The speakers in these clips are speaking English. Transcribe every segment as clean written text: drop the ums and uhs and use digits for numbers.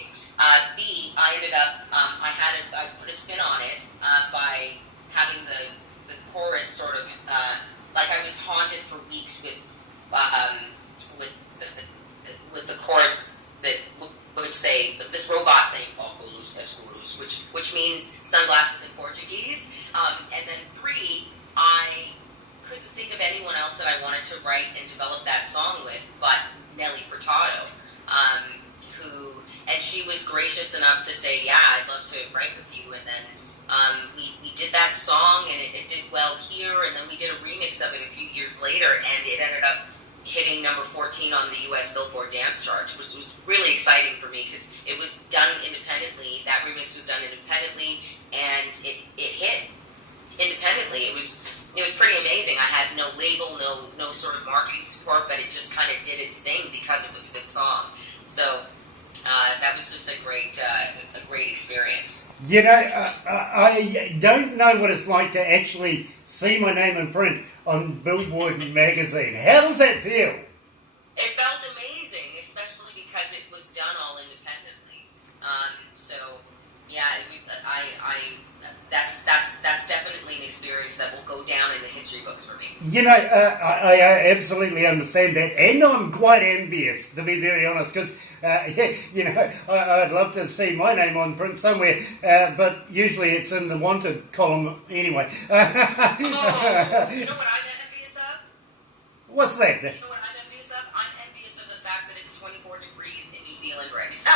days. B, I ended up, I put a spin on it by having the chorus sort of, like I was haunted for weeks with the chorus that would say, this robot saying, óculos escuros, which means sunglasses in Portuguese. And then 3, I couldn't think of anyone else that I wanted to write and develop that song with but Nelly Furtado, and she was gracious enough to say, yeah, I'd love to write with you. And then we did that song, and it did well here, and then we did a remix of it a few years later, and it ended up hitting number 14 on the U.S. Billboard Dance Charts, which was really exciting for me because it was done independently. That remix was done independently, and it hit independently. It was pretty amazing. I had no label, no sort of marketing support, but it just kind of did its thing because it was a good song. So that was just a great experience. You know, I don't know what it's like to actually see my name in print on Billboard magazine. How does that feel? It felt amazing, especially because it was done all independently. So yeah, that's definitely an experience that will go down in the history books for me. You know, I absolutely understand that, and I'm quite envious, to be very honest, because you know, I'd love to see my name on print somewhere, but usually it's in the wanted column anyway. You know what I'm envious of? What's that? You know what I'm envious of? I'm envious of the fact that it's 24 degrees in New Zealand right now.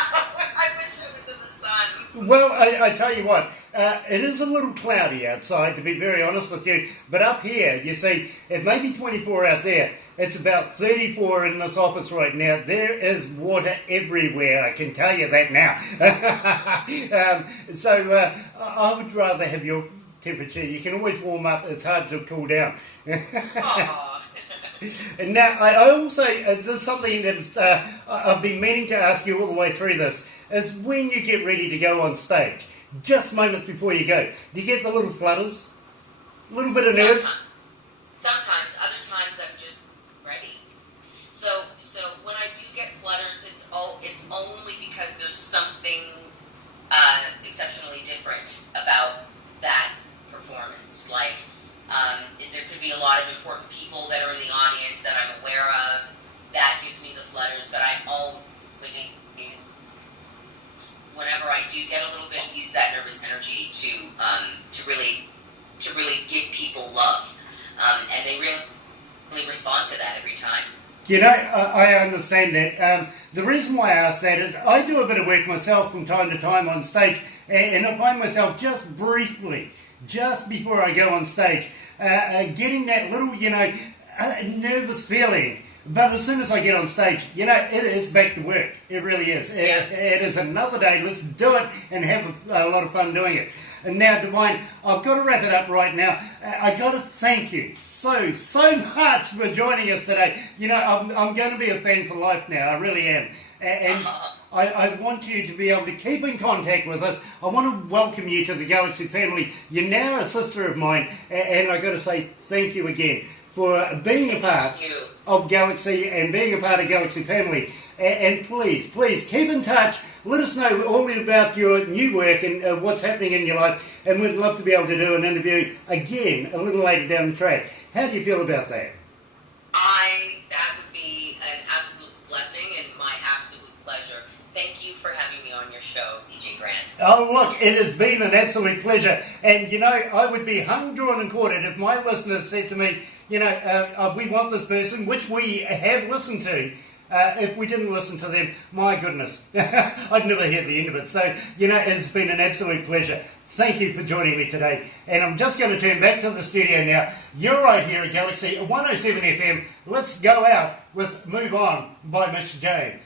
I wish it was in the sun. Well, I tell you what, it is a little cloudy outside, to be very honest with you, but up here, you see, it may be 24 out there. It's about 34 in this office right now. There is water everywhere, I can tell you that now. So I would rather have your temperature. You can always warm up, it's hard to cool down. And now, I also, there's something that I've been meaning to ask you all the way through this, is when you get ready to go on stage, just moments before you go, do you get the little flutters? A little bit of nerves? Sometimes. Other times I'm just ready. So when I do get flutters, it's only because there's something exceptionally different about that performance. Like, there could be a lot of important people that are in the audience that I'm aware of. That gives me the flutters, but I always, whenever I do get a little bit, use that nervous energy to really give people love, and they really respond to that every time. You know, I understand that. The reason why I ask that is I do a bit of work myself from time to time on stage, and I find myself just briefly, just before I go on stage, getting that little, you know, nervous feeling. But as soon as I get on stage, you know, it is back to work. It really is. It is another day. Let's do it and have a lot of fun doing it. And now, Divine, I've got to wrap it up right now. I got to thank you so much for joining us today. You know, I'm going to be a fan for life now. I really am. And I want you to be able to keep in contact with us. I want to welcome you to the Galaxy family. You're now a sister of mine. And I've got to say thank you again for being a part of Galaxy and being a part of Galaxy family. And please keep in touch. Let us know all about your new work and what's happening in your life. And we'd love to be able to do an interview again a little later down the track. How do you feel about that? That would be an absolute blessing and my absolute pleasure. Thank you for having me on your show, DJ Grant. Oh, look, it has been an absolute pleasure. And, you know, I would be hung, drawn and quartered if my listeners said to me, you know, we want this person, which we have listened to. If we didn't listen to them, my goodness, I'd never hear the end of it. So, you know, it's been an absolute pleasure. Thank you for joining me today. And I'm just going to turn back to the studio now. You're right here at Galaxy 107 FM. Let's go out with Move On by Mitch James.